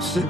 是